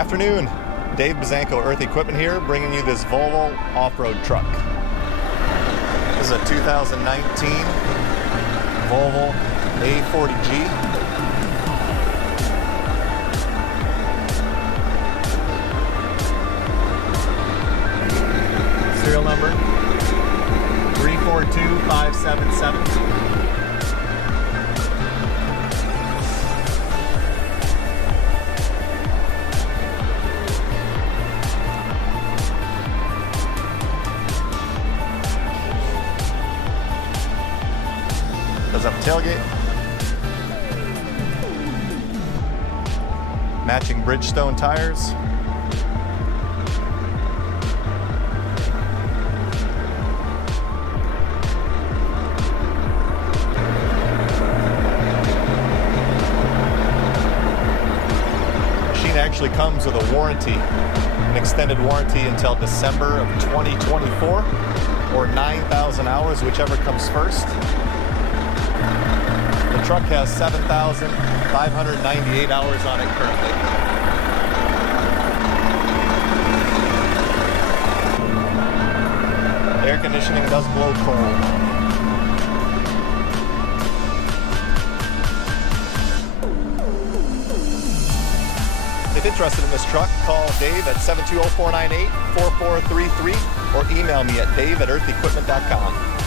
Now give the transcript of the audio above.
Afternoon, Dave Bazanko, Earth Equipment here, bringing you this Volvo off-road truck. This is a 2019 Volvo A40G. Serial number 342577. Does have a tailgate, matching Bridgestone tires, machine actually comes with a warranty, an extended warranty until December of 2024 or 9,000 hours, whichever comes first. The truck has 7,598 hours on it currently. Air conditioning does blow cold. If interested in this truck, call Dave at 720-498-4433 or email me at dave@earthequipment.com.